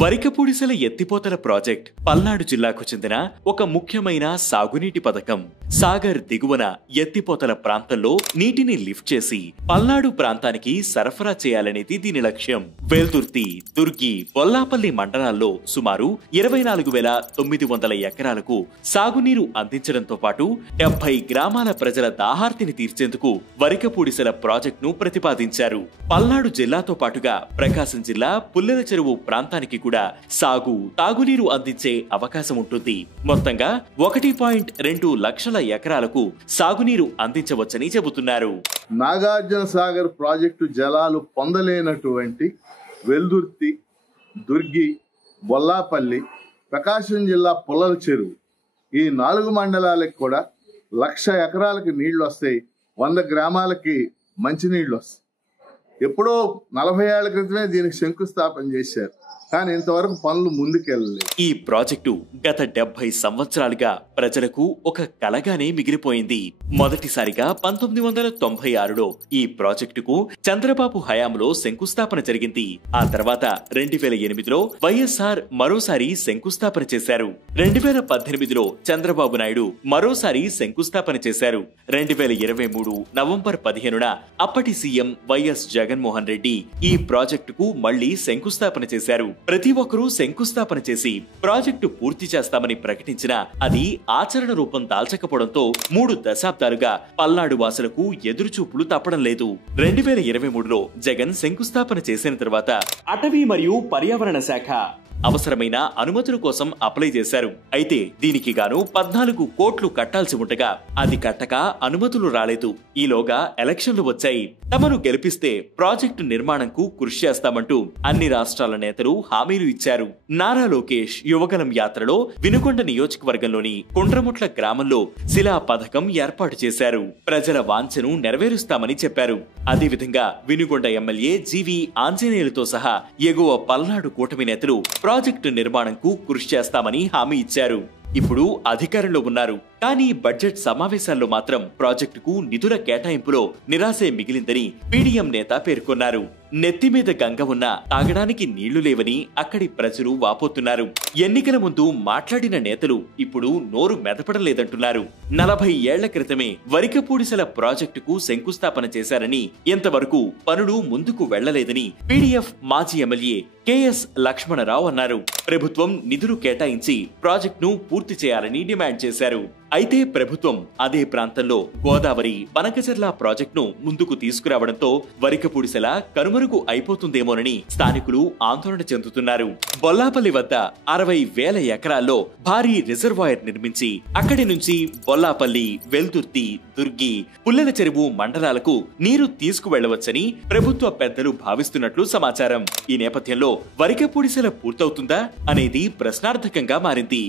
వరికపూడిసెల ఎత్తిపోతల ప్రాజెక్ట్ పల్నాడు జిల్లాకు చెందిన ఒక ముఖ్యమైన సాగునీటి పథకం. సాగర్ దిగువన ఎత్తిపోతల ప్రాంతంలో నీటిని లిఫ్ట్ చేసి పల్నాడు ప్రాంతానికి సరఫరా చేయాలనేది దీని లక్ష్యం. వెల్దుర్తి, దుర్గి, బొల్లాపల్లి మండలాల్లో సుమారు 24,900 ఎకరాలకు సాగునీరు అందించడంతో పాటు 70 గ్రామాల ప్రజల దాహార్తిని తీర్చేందుకు వరికపూడిసెల ప్రాజెక్టును ప్రతిపాదించారు. పల్నాడు జిల్లాతో పాటుగా ప్రకాశం జిల్లా పుల్లెల చెరువు ప్రాంతానికి కూడా సాగు, తాగునీరు అందించే అవకాశం ఉంటుంది. మొత్తంగా 1.2 లక్షల ఎకరాలకు సాగునీరు అందించవచ్చని చెబుతున్నారు. నాగార్జున సాగర్ ప్రాజెక్టు జలాలు పొందలేనటువంటి వెల్దుర్తి, దుర్గి, బొల్లాపల్లి, ప్రకాశం జిల్లా పుల్లల చెరువు ఈ 4 మండలాలకు కూడా 1,00,000 ఎకరాలకి నీళ్లు వస్తాయి. 100 గ్రామాలకి మంచినీళ్లు వస్తాయి. ఎప్పుడో 40 ఏళ్ల క్రితమే దీనికి శంకుస్థాపన చేశారు, కానీ ఇంతవరకు పనులు ముందుకెళ్ళలేదు. ఈ ప్రాజెక్టు గత 70 సంవత్సరాలుగా ప్రజలకు ఒక కలగానే మిగిలిపోయింది. మొదటిసారిగా 1996లో ఈ ప్రాజెక్టుకు చంద్రబాబు హయాంలో శంకుస్థాపన జరిగింది. ఆ తర్వాత 2008లో వైఎస్ఆర్ మరోసారి శంకుస్థాపన చేశారు. 2018లో చంద్రబాబు నాయుడు మరోసారి శంకుస్థాపన చేశారు. 2023 నవంబర్ 15న అప్పటి సీఎం వైఎస్ జగన్మోహన్ రెడ్డి ఈ ప్రాజెక్టుకు మళ్లీ శంకుస్థాపన చేశారు. ప్రతి ఒక్కరూ శంకుస్థాపన చేసి ప్రాజెక్టు పూర్తి చేస్తామని ప్రకటించినా అది ఆచరణ రూపం దాల్చకపోవడంతో 3 దశాబ్దాలుగా పల్నాడు వాసులకు ఎదురుచూపులు తప్పడం లేదు. 2023లో జగన్ శంకుస్థాపన చేసిన తర్వాత అటవీ మరియు పర్యావరణ శాఖ అవసరమైన అనుమతుల కోసం అప్లై చేశారు. అయితే దీనికి గాను 14 కోట్లు కట్టాల్సి ఉండగా అది కట్టక అనుమతులు రాలేదు. ఈలోగా ఎలక్షన్లు వచ్చాయి. తమను గెలిపిస్తే ప్రాజెక్టు నిర్మాణంకు కృషి చేస్తామంటూ అన్ని రాష్ట్రాల నేతలు హామీలు ఇచ్చారు. నారా లోకేష్ యువగలం యాత్రలో వినుకొండ నియోజకవర్గంలోని కుండ్రముట్ల గ్రామంలో శిలా పథకం ఏర్పాటు చేశారు. ప్రజల వాంఛను నెరవేరుస్తామని చెప్పారు. అదేవిధంగా వినుకొండ ఎమ్మెల్యే జీవి ఆంజనేయులతో సహా ఎగువ పల్నాడు కూటమి నేతలు ప్రాజెక్టు నిర్మాణంకు కృషి చేస్తామని హామీ ఇచ్చారు. ఇప్పుడు అధికారంలో ఉన్నారు, కానీ బడ్జెట్ సమావేశాల్లో మాత్రం ప్రాజెక్టుకు నిధుల కేటాయింపులో నిరాశే మిగిలిందని పీడీఎం నేత పేర్కొన్నారు. నెత్తిమీద గంగ ఉన్నా తాగడానికి నీళ్లు లేవని అక్కడి ప్రజలు వాపోతున్నారు. ఎన్నికల ముందు మాట్లాడిన నేతలు ఇప్పుడు నోరు మెదపడం లేదంటున్నారు. 40 ఏళ్ల క్రితమే వరికపూడిసెల ప్రాజెక్టుకు శంకుస్థాపన చేశారని, ఇంతవరకు పనులు ముందుకు వెళ్లలేదని పీడీఎఫ్ మాజీ ఎమ్మెల్యే కెఎస్ లక్ష్మణరావు అన్నారు. ప్రభుత్వం నిధులు కేటాయించి ప్రాజెక్టును పూర్తి చేయాలని డిమాండ్ చేశారు. అయితే ప్రభుత్వం అదే ప్రాంతంలో గోదావరి, బనకచెర్ల ప్రాజెక్టును ముందుకు తీసుకురావడంతో వరికపూడిసెల కనుమరుగు అయిపోతుందేమోనని స్థానికులు ఆందోళన చెందుతున్నారు. బొల్లాపల్లి వద్ద 60,000 ఎకరాల్లో భారీ రిజర్వాయర్ నిర్మించి అక్కడి నుంచి బొల్లాపల్లి, వెల్దుర్తి, దుర్గి, పుల్లెల చెరువు మండలాలకు నీరు తీసుకువెళ్లవచ్చని ప్రభుత్వ పెద్దలు భావిస్తున్నట్లు సమాచారం. ఈ నేపథ్యంలో వరికపూడిసెల పూర్తవుతుందా అనేది ప్రశ్నార్థకంగా మారింది.